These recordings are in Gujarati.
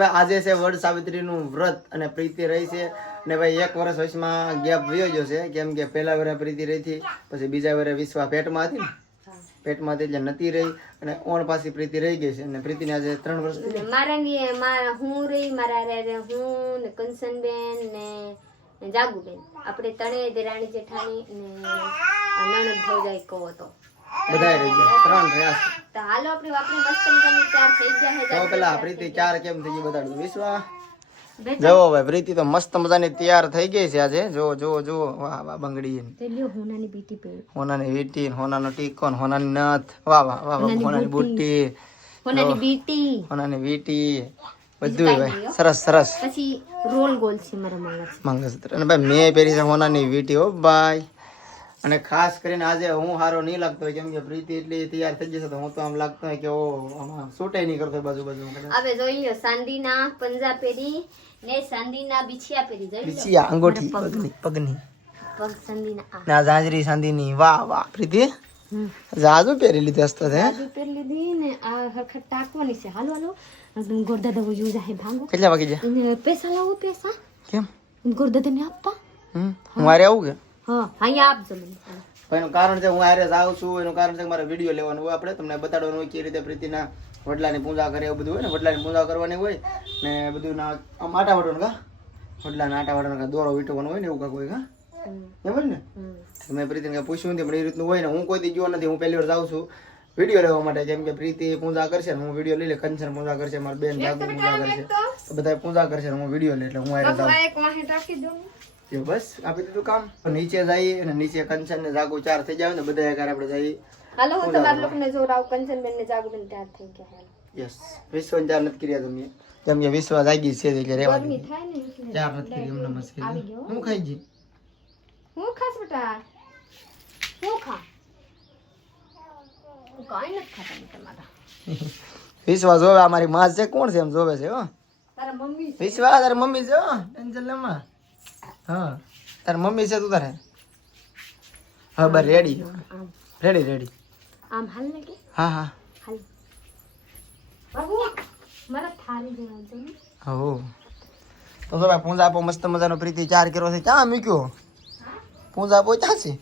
ભાઈ આજે છે વડ સાવિત્રીનું વ્રત અને પ્રીતિ રહી છે અને ભાઈ 1 વર્ષ વચમાં ગેપ વયો ગયો છે કેમ કે પહેલા વરે પ્રીતિ રહી હતી પછી બીજા વરે વિશ્વા પેટમાં હતી ને પેટમાં હતી એટલે નથી રહી અને ઓણ પાછી પ્રીતિ રહી ગઈ છે અને પ્રીતિને આજે 3 વર્ષ થઈ મારા હું રહી મારા હું ને કંચનબેન ને જાગુબેન આપણે ત્રણેય દેરાણી જેઠાણી ને નણંદ ભોજાઈ કહો તો બધા રહી ગયા 3 રહ્યા છે તો હાલો આપણે વાપરી મસ્ત મજાની તૈયાર થઈ ગયા છે તો પેલા પ્રીતિ 4 કેમ થઈ ગઈ બતાડું વિશ્વા જો ભાઈ પ્રીતિ તો મસ્ત મજાની તૈયાર થઈ ગઈ છે આજે જો જો જો વાહ વાહ બંગડી પેલી હોનાની બીટી પે હોનાની વીટી હોનાનો ટીકો હોનાની નથ વાહ વાહ વાહ હોનાની બુટ્ટી હોનાની બીટી હોનાની વીટી બધું ભાઈ સરસ સરસ પછી રોલ ગોલ છે મારા મંગળસૂત્ર અને ભાઈ મેં પહેરી છે હોનાની વીટી હો ભાઈ અને ખાસ કરીને આજે હું હારો નહીં લાગતો હોય કેમ કે પ્રીતિ એટલી તૈયાર થઈ જશે તો હું તો આમ લાગતો હોય કે ઓ આમાં શૂટે નહીં કરતો બાજુ બાજુ હવે જોઈ લો સાંદીના પંજા પહેરી ને સાંદીના બિછિયા પહેરી જોઈ લો બિછિયા અંગોઠી પગની પગ સાંદીના ના જાંજરી સાંદીની વાહ વાહ પ્રીતિ જાજુ પહેરી લીધી હસ્તો છે જાજુ પહેરી લીધી ને આ હરખત ટાકવાની છે હાલો હાલો ગોરદાદા વો યુ જાહે ભાંગો કેટલા વાગી જા એને પૈસા લાવો પૈસા કેમ ગોરદાદાને આપવા હું આરે આવું કે હા અહીંયા આપજો મને એનું કારણ છે હું આરે જાઉં છું એનું કારણ છે કે મારે વિડીયો લેવાનો હોય આપણે તમને બતાડવાનું હોય કે રીતે પ્રીતિના વડલાની પૂજા કરે એવું બધું હોય ને વડલાની પૂજા કરવાની હોય ને બધું ના આમ આટા વાટવાનું કા વડલાના આટા વાટવાનું કા દોરો વીટવાનો હોય ને એવું કાંક હોય કા એમ ને મેં પ્રીતિને પૂછ્યું નથી પણ એ રીતનું હોય ને હું કોઈ દી ગયો નથી હું પહેલી વાર જાઉં છું વિડીયો લેવા માટે કેમ કે પ્રીતિ પૂજા કરશે ને હું વિડીયો લઈ લે કંચન પૂજા કરશે મારી બેન જાગુ પૂજા કરશે તો બધા પૂજા કરશે ને હું વિડીયો લે એટલે હું આરે જાઉં જો બસ આપી દીધું કામ નીચે જઈએ અને નીચે કંચન ને જાગુ 4 થઈ જાય ને બધા એકાર આપણે જઈએ હાલો હું તમારા લોકોને જો રાવ કંચનબેન ને જાગુબેન તૈયાર થઈ ગયા યસ વિશ્વ ચાર નથી કર્યા તમે કેમ કે વિશ્વ જાગી છે એટલે રહેવા ગરમી થાય ને એટલે ચાર નથી કરી એમને મસ્ત હું ખાઈ જી હું ખાસ બેટા હું ખા હું કાઈ નથી ખાતા તમારા વિશ્વ જોવે અમારી માં છે કોણ છે એમ જોવે છે હો તારા મમ્મી વિશ્વ તારી મમ્મી છે હો ટેન્શન લેમાં હા તારી મમ્મી છે તું તારે હા બસ રેડી રેડી રેડી આમ હાલ ને કે હા હા હાલ બાબુ મારા થાળી દેવા દો ને હો તો ભાઈ પૂંજા આપો મસ્ત મજાનો પ્રીતિ 4 કિલો છે ક્યાં મૂક્યો પૂંજા આપો ક્યાં છે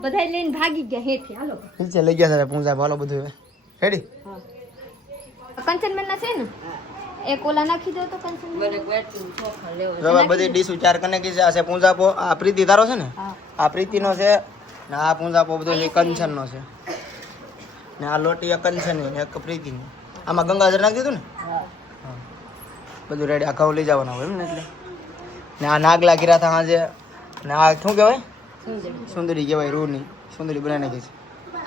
બધાય લઈને ભાગી ગયા હેઠે હાલો નીચે લઈ ગયા છે પૂંજા હાલો બધું રેડી હા કંચનબેન ના છે ને એક ઓલા નાખી દો તો કંચનબેન જો બધી ડીશો 4 કને કી છે આ છે પૂંજા આપો આ પ્રીતિ તારો છે ને આ પ્રીતિનો છે ને આ પૂંજા આપો બધો છે કંચનનો છે ને આ લોટી એક કંચનની ને એક પ્રીતિની આમાં ગંગાજળ નાખી દીધું ને હા બધું રેડી આ ઘઉં લઈ જવાના હોય એમ ને એટલે ને આ નાગલા ગીરા હતા આજે ને આ શું કહેવાય સુંદરી કહેવાય રૂની સુંદરી બનાવી નાખી છે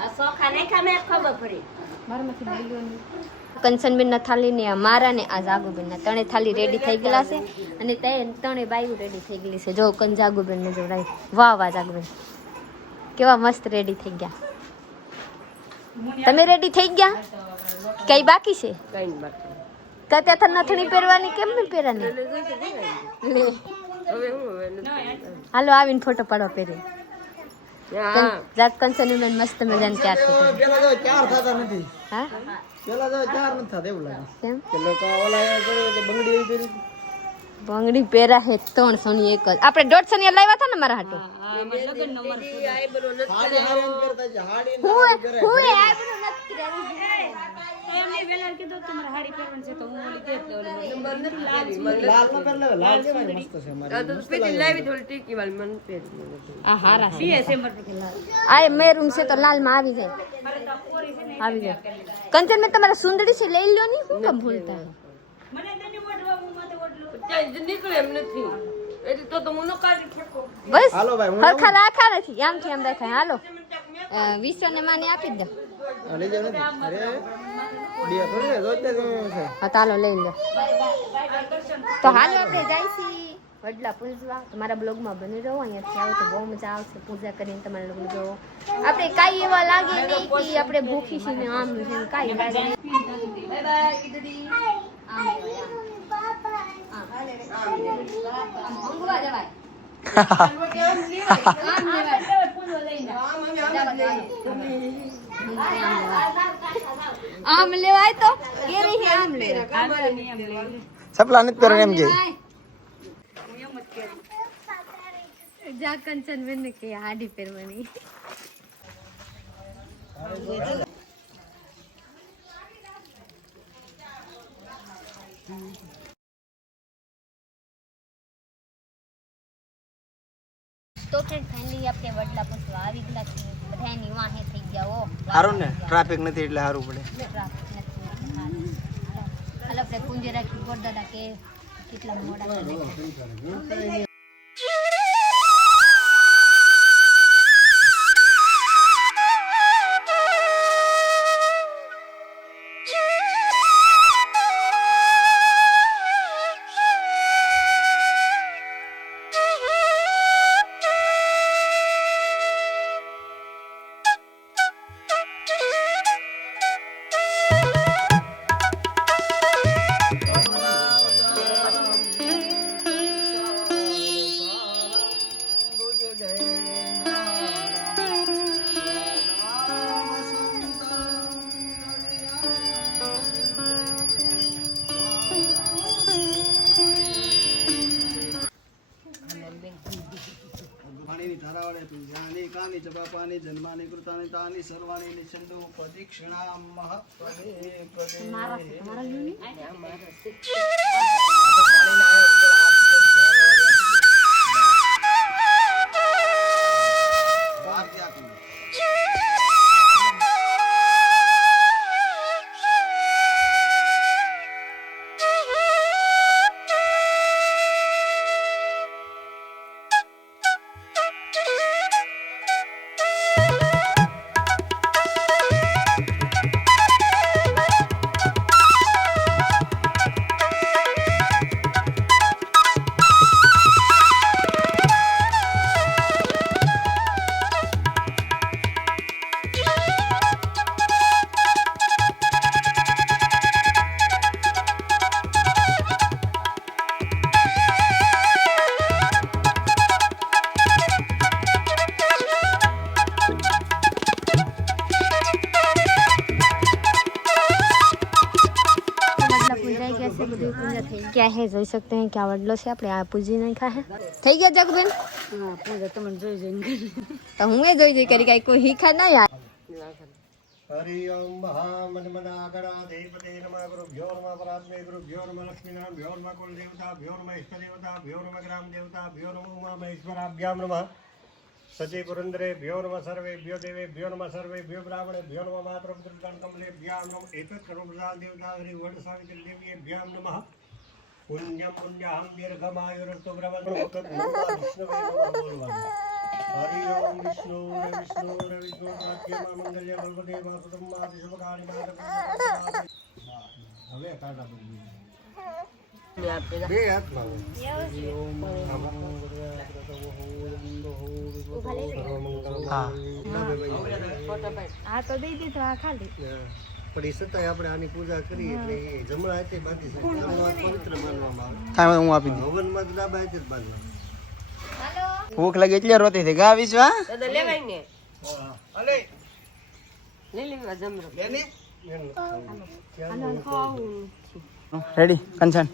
આ સોખા નાખ્યા મે ખબર પડી મારામાંથી બોલ્યો નહીં કંચનબેન ના થાળી ને મારા ને આ જાગુબેન ના ત્રણે થાળી રેડી થઈ ગયેલા છે અને તે ત્રણે બાયું રેડી થઈ ગયેલી છે જો જાગુબેન ને જો રાઈ વાહ વાહ જાગુબેન કેવા મસ્ત રેડી થઈ ગયા તમે રેડી થઈ ગયા કઈ બાકી છે કઈ બાકી તો ત્યાં નથણી પહેરવાની કેમ નહીં પહેરવાની હાલો આવીને ફોટો પાડવા પહેરી કંચનબેન મસ્ત મજાની તૈયાર થઈ પેલા જો 4 થતા નથી હા પેલા જો 4 નથી થતા એવું લાગે કેમ કે લોકો ઓલા બંગડી એવી પહેરી બંગડી પહેરા હે 300 ની એક જ આપણે 150 ની લાવ્યા હતા ને મારા હાટો મેરૂન છે તો લાલ માં આવી જાય કંચન મેં તમારા સુંદરી છે લઈ લ્યો ની હું કેમ ભૂલતા બસ હરખા રાખા નથી આમ થી આમ રાખાય હાલો વિશ્વ ને માને આપી દો લઈ જાવ નથી અરે બે થોડી રોજે છે હા ચાલો લઈ લો તો હાલો આપણે જઈશી વડલા પૂજવા તમારા બ્લોગમાં બની રહો અહીંયાથી આવો તો બહુ મજા આવશે પૂજા કરીને તમારા લોકો જોવો આપણે કાંઈ એવા લાગે નહીં કે આપણે ભૂખી છીએ ને આમ છે કાંઈ લાગે નહીં બાય બાય કીધું ઊંઘવા જવાય આમ લેવાય તો કેરી હે આમ લે સપલા નથી પહેરવાની એમ કે જા કંચન બેન ને કે હાડી પહેરવાની તો ફ્રેન્ડ ફાઇનલી આપણે વડલા પૂછવા આવી ગયા છીએ બધાની વાહે થઈ ગયા ઓ સારું ને ટ્રાફિક નથી એટલે સારું પડે ટ્રાફિક નથી હાલ આપણે પૂંજે રાખી ગોરદાદા કે કેટલા મોડા છે જપાપાની જન્માની કૃતાની તાની સર્વાણી નિચંદુ પ્રદિક્ષિણા મહત્વને પદે તમારા લીલી क्या है જોઈ सकते हैं क्या વડલો છે આપણે આ પૂજી નહીં ખા હે થઈ ગયા જગબેન હા પૂજા તમને જોઈ જોઈને તો હું એ જોઈ જોઈ કરી કોઈ હીખા ના યાર हरि ओम महामन्मनागणा देवते नमः गुरुभ्यो नमः परात्मे गुरुभ्यो नमः लक्ष्मीनाभ्यो नमः कुलदेवताभ्यो नमः इष्टदेवताभ्यो नमः ग्रामदेवताभ्यो नमः उमामहेश्वराभ्यां नमः सचे पुरंदरेभ्यो नमः सर्वेभ्यो देवेभ्यो नमः सर्वेभ्यो ब्राह्मणेभ्यो नमः मातृपितृगणकमलेभ्यां नमः एतत्कर्मप्रदान देवता हरिवड सावित्रीदेवीभ्यां नमः पुण्यं पुण्याहं दीर्घमायुरस्तु विष्णवे नमः हरि ओम विष्णु विष्णु विष्णु नाट्यमा मंगल्य भगवते वासुदेव माति शुभकारि माता હવે કાઢા બની બે હાથ માં ઓમ હા તો દઈ દીધો આ ખાલી પણ એ છતાંય આપણે આની પૂજા કરી એટલે એ જમણા હાથે બાંધી શકીએ પવિત્ર માનવામાં આવે કાંઈ હું આપી દઉં હવનમાં જ ડાબા હાથે જ બાંધવા ભૂખ લાગી એટલે રોતી હતી ગા વિશ્વા લેવાય ને અલે લઈ લેવા જમરો રેડી કંચન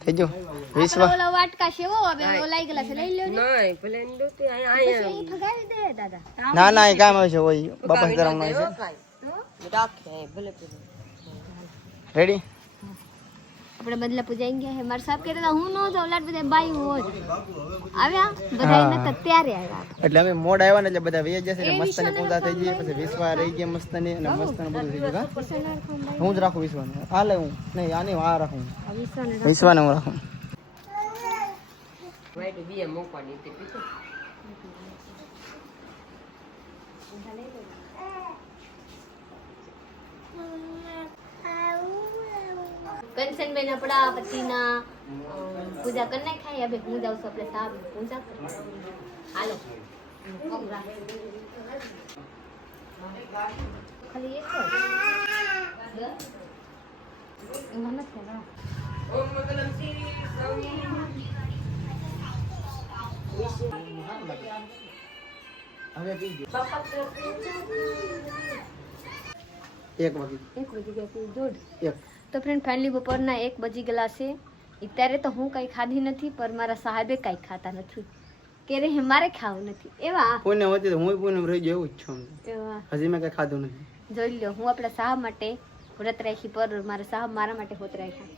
થઈ ગયો વિશ્વા ઓલા વાટકા છે ઓ હવે ઓલા ગલા છે લઈ લ્યો ને નહીં ભલે દોતી આયા એ ઠગાવી દે દાદા ના ના એ કામ આવશે હોય બાપા ગરમ નો છે રાખે ભલે ભલે રેડી આપણે બદલા પૂજાઈ ગયા હે મારા સાહેબ કહેતા હું નો જાઉં લાટ બધા બાઈ હોય આવ્યા બધા નતા ત્યારે આવ્યા એટલે અમે મોડ આવ્યા ને એટલે બધા વેજ જશે એટલે મસ્તની પૂજા થઈ ગઈ પછી વિશ્વા રહી ગયા મસ્તની અને મસ્તનું બધું થઈ ગયું હું જ રાખું વિશ્વાને આ લે હું નહીં આની આ રાખું વિશ્વાને હું રાખું વાઈટ બી મોકવાની તે પીતો કંચન બેન આપણા પતિના પૂજા કરી નાખાય હવે હું જાઉં છું આપણે સાહેબ પૂજા કરવા હાલો ખાલી એક એમાં નથી ને ઓમ મંગલમ શ્રી સ્વામી હવે પી ગયો 1 વાગે 1 વાગી ગયા છે દોઢ. એક તો ફ્રેન્ડ ફાઇનલી બપોરના 1 વાગી ગયેલા છે. અત્યારે તો હું કંઈ ખાધી નથી, પર મારા સાહેબે કંઈ ખાતા નથી. કે રે મારે ખાવું નથી એવા પુણે હોતી તો હું પુણે રહી ગયો એવું જ છું. એવા હજી મેં કઈ ખાધું નથી. જોઈ લો, હું આપણા સાહેબ માટે વ્રત રાખી, પર મારા સાહેબ મારા માટે હોત રાખ્યા.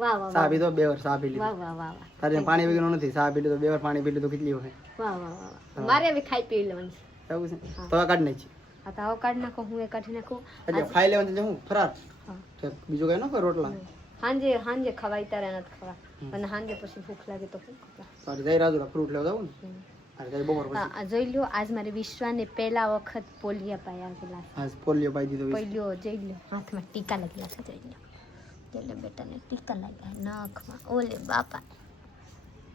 વાહ વાહ ચા વાહ પીધો 2 વાર ચા પી લીધો. વાહ વાહ વાહ વાહ તારે પાણી વગેરે નથી. ચા પી લીધો 2 વાર પાણી પી લીધું કેટલી હોય વાહ વાહ વાહ. મારે હવે ખાઈ પી લેવાનું છે. એવું છે તો કાઢ નાખી. આ તો આવો કાઢી નાખો, હું એ કાઢી નાખું. એટલે ખાઈ લેવાનું છે હું ફરાર. હા. તો બીજું કઈ ન કોઈ રોટલા. સાંજે સાંજે ખવાય ત્યારે નથી ખવા, અને સાંજે પછી ભૂખ લાગે તો શું ખવા. તારે જઈ રાજુ ફ્રૂટ લેવા જાવ ને. અરે જઈ બપોર પછી. આ જોઈ લો, આજ મારે વિશ્વાને પહેલા વખત પોલિયા પાયા ગયેલા છે. આજ પોલિયો પાઈ દીધો. પહેલો જોઈ લો, હાથમાં ટીકા લાગેલા છે. જોઈ લો, જોઈ લો બેટાને ટીકા લાગ્યા નખમાં. ઓલે બાપા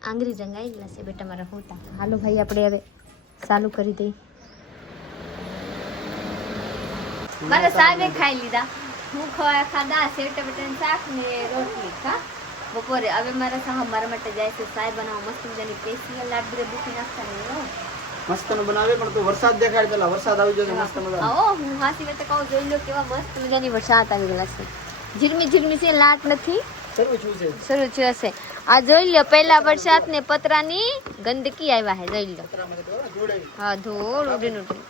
આંગળી રંગાઈ ગયેલા છે બેટા મારા હોતા. હાલો ભાઈ આપણે હવે ચાલુ કરી દઈએ. મારા સાહેબે ખાઈ લીધા, હું ખાધા સેવ ટમેટાનું શાક ને રોટલી ખા બપોરે. હવે મારા સાહેબ મારા માટે જાય છે સાહેબ બનાવવા મસ્ત મજાની સ્પેશિયલ લાડુ બુકી નાખતા. મસ્ત નું બનાવે પણ તું વરસાદ દેખાડ પેલા વરસાદ આવી જશે મસ્ત મજા. આવો હું હાસી વાત કહું, જોઈ લો કેવા મસ્ત મજાની વરસાદ આવી ગયેલા છે. ઝીરમી ઝીરમી છે, લાટ નથી સર્વ શું છે. શરૂ થયો છે. આ જોઈ લો પહેલા વરસાદ ને પતરાની ગંદકી આવ્યા છે. જોઈ લો હા ધૂળ ઉડીને ઉડી.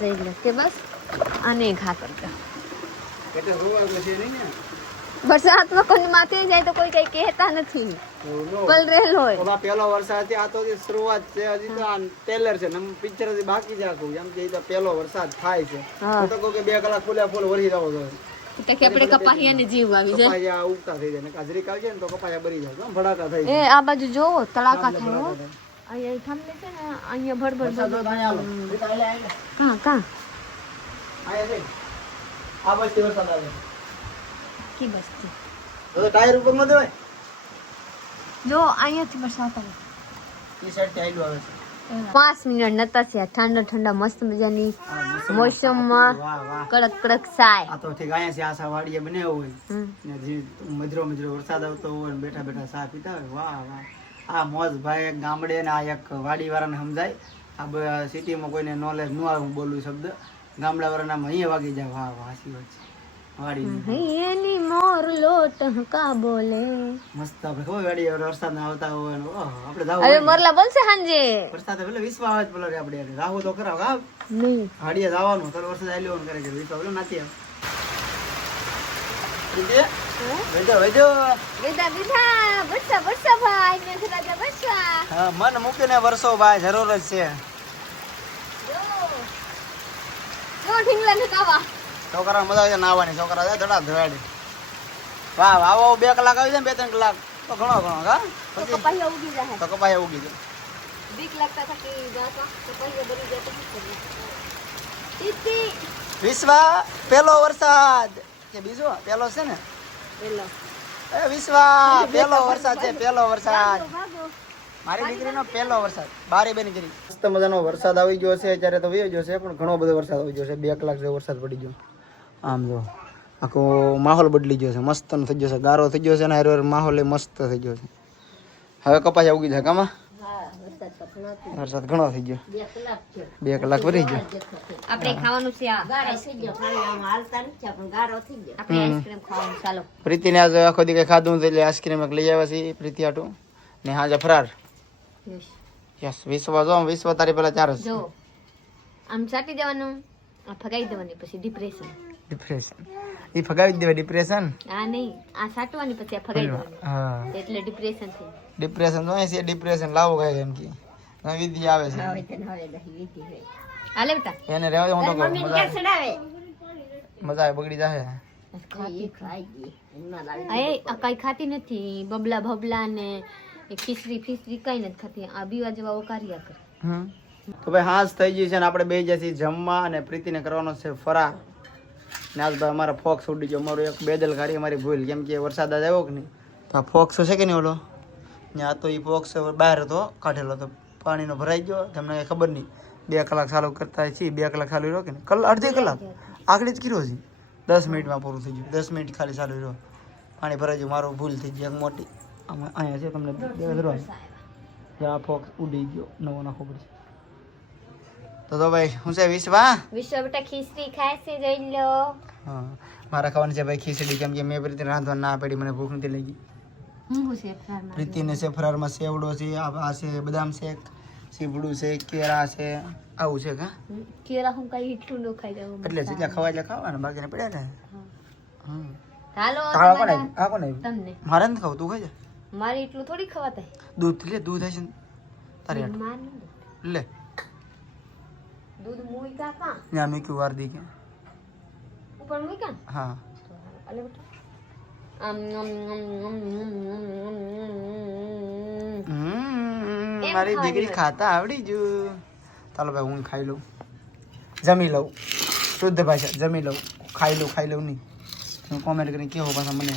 જોઈ લો કે બસ આને ઘા કરતો. એટલે રોવા એટલે છે નહીં ને. વરસાદમાં કોઈ માથે જાય તો કોઈ કઈ કહેતા નથી, પલ રહેલ હોય. ઓલા પહેલો વરસાદ છે, આ તો હજી શરૂઆત છે. હજી તો આ ટેલર છે ને પિક્ચર હજી બાકી છે આખું. એમ કે તો પહેલો વરસાદ થાય છે. હા. હું તો કહું કે 2 કલાક ફૂલ્યા ફૂલ વરસી જાવ તો એટલે કે આપણે કપાહિયાને જીવ આવી જાય. કપાયા ઉગતા થઈ જાય ને કાજરી આવી જાય ને તો કપાયા બરી જાય. આમ ભડાકા થઈ એ જાય. આ બાજુ જોવો તળાકા થાય હો. અહીંયા થાંભલે છે ને, અહીંયા ભડભડ વરસાદ તો અહીંયા આલો. રીતા આલે આલે. કાં કાં આયા છે. આ બસથી વરસાદ આવે. કી બસતી તો ટાયર ઉપર માં દેવાય. જો અહીંયાથી વરસાદ આવે. ઈ સાઈડ થી આયલું આવે છે. 5 મિનિટ નતા થયા, ઠંડા ઠંડા મસ્ત મજાની મોસમમાં વાહ વાહ. કડક કડક સાય. આ તો ઠીક અહીંયા છે આસા વાડીએ બનાવ્યો હોય હમ. ને જે મધરો મધરો વરસાદ આવતો હોય ને બેઠા બેઠા ચા પીતા હોય. વાહ વાહ. આ મોજ ભાઈ એક ગામડે ને આ એક વાડી વાળાને સમજાય. આ સિટીમાં કોઈને નોલેજ ન આવે હું બોલું શબ્દ. ગામડા વાળાના અહીંયા વાગી જાય. વાહ વાહ સાચી વાત છે. વાડી એની મોર લોટ કા બોલે. મસ્ત આપણે ખબર વાડી વરસાદ ના આવતા હોય ને ઓહ આપણે જાવ હવે મોરલા બોલશે સાંજે. વરસાદ પેલા વિશ્વ આવે પેલો આપણે રાહુ તો કરાવ હા નહીં વાડીએ જવાનું તો વરસાદ આલ્યો ને કરે કે વિશ્વ પેલો નાતી આવે. દીદી વેજો વેજો. વિધા વિધા બસ્સા બસ્સા ભાઈ મેં રાજા બસ્સા. હા મન મૂકીને વરસો ભાઈ જરૂર જ છે. જો ઢીંગલા ને કાવા. છોકરા મજા આવે છે નાવાની. છોકરા જાય ધડા ધડાડી. વાહ વાહ આવો 2 કલાક આવી જાય ને 2-3 કલાક તો ઘણો ઘણો હા તો કપાહિયા ઉગી જાય. તો કપાયા ઉગી જાય. બીક લાગતા હતા કે ગાતા કપાહિયા બની જાય તો શું કરીએ. ટીટી વિશ્વ પેલો વરસાદ કે બીજો પેલો છે ને પેલો એ વિશ્વ પેલો વરસાદ છે. પેલો વરસાદ ભાગો. મારી દીકરીનો પહેલો વરસાદ. બારે બેન કરી મસ્ત મજાનો વરસાદ આવી ગયો છે. અત્યારે તો વયો ગયો છે પણ ઘણો બધો વરસાદ આવી ગયો છે. 2 કલાક જેવો વરસાદ પડી ગયો. આમ જો આખો માહોલ બદલી ગયો છે. મસ્ત થઈ ગયો છે. ગારો થઈ ગયો છે ને હારો માહોલ મસ્ત થઈ ગયો છે. હવે કપાસ ઉગી જાય કામાં. વરસાદ ઘણો થઈ ગયો. 2 કલાક વરી ગયો. આપણે ખાવાનું છે આ ગારો થઈ ગયો. ખાલી આમ હાલતા નથી પણ ગારો થઈ ગયો. આપણે આઈસ્ક્રીમ ખાવાનું ચાલો. પ્રીતિને આજ આખો દી કઈ ખાધું નથી એટલે આઈસ્ક્રીમ એક લઈ આવ્યા છે પ્રીતિ હાટું ને હાજે ફરાર. યસ વિશ્વ જો વિશ્વ તારી પેલા 4 જ જો આમ ચાટી દેવાનું, આ ફગાઈ દેવાની, પછી ડિપ્રેશન. ડિપ્રેશન ઈ ફગાવી દેવા ડિપ્રેશન. આ નહીં, આ સાટવાની પછી આ ફગાઈ દેવાની, હા એટલે ડિપ્રેશન થઈ. ડિપ્રેશન તો છે. ડિપ્રેશન લાવો કઈ એમ કે વિધિ આવે છે. હાલે બેટા એને રહેવા દે. હું તો કહું મજા આવે. ચડાવે મજા આવે બગડી જાય. આ કઈ ખાતી નથી. બબલા ભબલા ને ખીચડી ફીચડી કઈ નથી ખાતી. આ બીવા જેવા ઓકારિયા કરે. તો ભાઈ હાસ થઈ ગઈ છે ને આપણે બે જઈએ જમવા અને પ્રીતિને કરવાનો છે ફરાર. ને આજ ભાઈ અમારા ફોક્સ ઉડી ગયો. અમારું એક બેદલકારી અમારી ભૂલ કેમ કે વરસાદ જ આવ્યો કે નહીં તો આ ફોક્સ છે કે નહીં ઓલો ત્યાં તો એ ફોક્સ બહાર હતો કાઢેલો તો પાણીનો ભરાઈ ગયો. તમને કંઈ ખબર નહીં. 2 કલાક ચાલુ કરતા છીએ. 2 કલાક ચાલુ રહ્યો કે નહીં અડધી કલાક આગળ જ કર્યો છે. 10 મિનિટમાં પૂરું થઈ ગયું. 10 મિનિટ ખાલી ચાલુ રહ્યો. પાણી ભરાઈ ગયું. મારું ભૂલ થઈ ગઈ એક મોટી. અહીંયા છે તમને આ ફોક્સ ઉડી ગયો. નવો નાખવો પડશે. તો ભાઈ હું છે વિશ્વા વિશ્વ બેટા ખીચડી ખાય છે જોઈ લો. હા મારા ખાવાની છે ભાઈ ખીચડી, કેમ કે મેં પ્રીતિને રાંધવા ના પડી, મને ભૂખ નથી લાગી. હું છે ફ્રારમાં પ્રીતિને છે ફરારમાં સેવડો છે, આ છે બદામ શેક, સીવડું છે, કેળા છે, આવું છે કા. કેળા હું કઈ એટલું ન ખાઈ જાઉં એટલે જેટલા ખવાય એટલે ખાવાના, બાકીને પડ્યા ને. હમ હાલો આ કોણ તમારા- આવ્યું? આ કોણ આવ્યું? તમને મારે નથી ખાવું, તું ખાઈ જા. મારે એટલું થોડી ખવાતા દૂધ લે, દૂધ હશે ને તારી હાટુ. માર લે દૂધ મુઈ કાકા ત્યાં મૂક્યું વાર દી કે. ઉપર મુઈ કા હા અલે બેટા આમ એમ મારી ખાવાની દીકરી હોય. ખાતા આવડી જો. ચાલો ભાઈ હું ખાઈ લઉં, જમી લઉં, શુદ્ધ ભાષા જમી લઉં, ખાઈ લઉં નહીં. હું કોમેન્ટ કરીને કેવો પાછા મને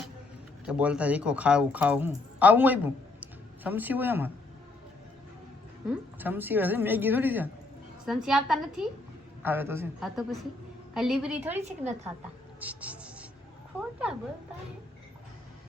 કે બોલતા શીખો, ખાવું હું આવું આપ્યું. સમસી હોય આમાં, સમસી હોય છે, મેગી થોડી છે. સંસી આવતા નથી આવે તો છે. હા તો પછી આ લીબરી થોડી છે કે ન થતા ખોટા બોલતા હે.